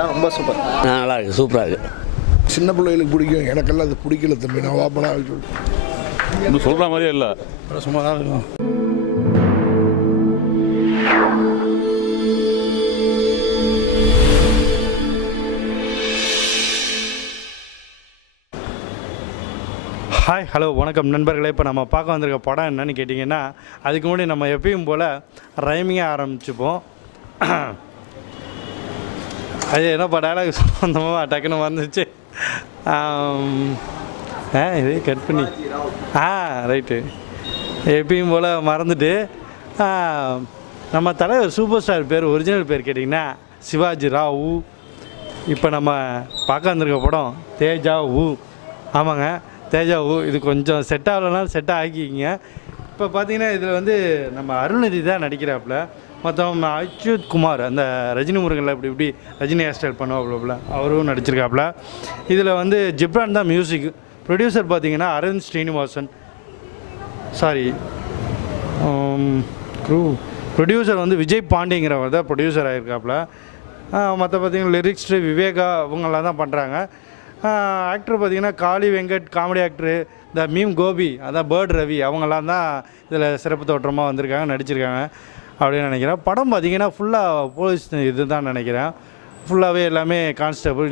ரொம்ப சூப்பர். நல்லா இருக்குது, சூப்பராக இருக்குது. சின்ன பிள்ளைகளுக்கு பிடிக்கும், எனக்கெல்லாம் அது பிடிக்கல தம்பி. நான் வாப்பனா இன்னும் சொல்கிற மாதிரியே இல்லை, சும்மா தான் இருக்கும். ஹாய் ஹலோ வணக்கம் நண்பர்களே. இப்போ நம்ம பார்க்க வந்திருக்க படம் என்னன்னு கேட்டிங்கன்னா, அதுக்கு முன்னாடி நம்ம எப்பயும் போல் ரைமிங்காக ஆரம்பிச்சுப்போம். அது என்னப்பா டயலாக் சொந்தமாக டக்குன்னு வந்துச்சு. இது கட் பண்ணி ரைட்டு எப்பயும் போல் மறந்துட்டு, நம்ம தலைவர் சூப்பர் ஸ்டார் பேர் ஒரிஜினல் பேர் கேட்டிங்கன்னா சிவாஜி ராவ். இப்போ நம்ம பார்க்க வந்திருக்க படம் தேஜாவு. ஆமாங்க, தேஜாவு. இது கொஞ்சம் செட் ஆகலைனாலும் செட் ஆக்கிக்கிங்க. இப்போ பார்த்தீங்கன்னா இதில் வந்து நம்ம அருள்நிதி தான் நடிக்கிறாப்புல. மொத்தம் அச்சுத் குமார், அந்த ரஜினி முருகனில் இப்படி ரஜினி ஹேர் ஸ்டைல் பண்ணுவாப்புல, அவரும் நடிச்சிருக்காப்புல. இதில் வந்து ஜிப்ரான் தான் மியூசிக். ப்ரொடியூசர் பார்த்தீங்கன்னா அரவிந்த் ஸ்ரீனிவாசன், சாரி ப்ரொடியூசர் வந்து விஜய் பாண்டிங்கிறவர் தான் ப்ரொடியூசர் ஆகிருக்காப்புல. மற்ற பார்த்திங்கன்னா லிரிக்ஸ்ட்டு விவேகா அவங்களாம் தான் பண்ணுறாங்க. ஆக்டர் பார்த்திங்கன்னா காளி வெங்கட், காமெடி ஆக்டரு, இந்த மீம் கோபி, அதான் பேர்ட் ரவி, அவங்களாம் தான் இதில் சிறப்பு தோற்றமாக வந்திருக்காங்க, நடிச்சிருக்காங்க அப்படின்னு நினைக்கிறேன். படம் பார்த்திங்கன்னா ஃபுல்லாக போலீஸ் இது தான் நினைக்கிறேன். ஃபுல்லாகவே எல்லாமே கான்ஸ்டபிள்,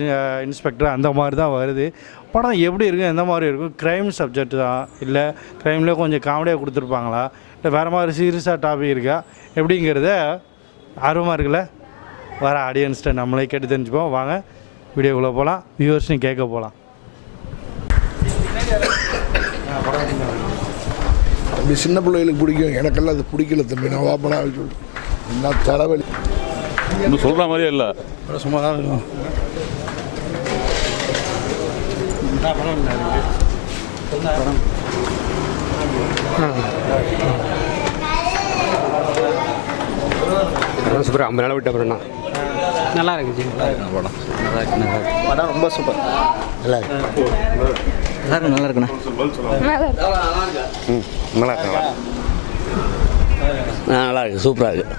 இன்ஸ்பெக்டர் அந்த மாதிரி தான் வருது. படம் எப்படி இருக்கும், எந்த மாதிரி இருக்கும்? க்ரைம் சப்ஜெக்ட் தான், இல்லை க்ரைம்லேயே கொஞ்சம் காமெடியாக கொடுத்துருப்பாங்களா, இல்லை வேறு மாதிரி சீரியஸாக டாபிக் இருக்கா எப்படிங்கிறத ஆர்வமாக இருக்குல்ல, வர ஆடியன்ஸ்கிட்ட நம்மளே கேட்டு தெரிஞ்சுப்போம். வாங்க வீடியோக்குள்ளே போகலாம், வியூவர்ஸ்னு கேட்க போகலாம். தம்பி சின்ன பிள்ளைகளுக்கு பிடிக்கும், எனக்கெல்லாம் அது பிடிக்கல தம்பி. நான் வாப்பனா என்ன தலைவலி. இன்னும் சொல்கிற மாதிரியே இல்லை, சும்மா தான் இருக்கும். சூப்பர். 50 நாள் விட்ட படம் நல்லா இருக்கு. படம் நல்லா இருக்கு. படம் ரொம்ப சூப்பர். நல்லா இருக்கு. நல்லா இருக்குண்ணா. நல்லா இருக்கு, சூப்பராக இருக்குது.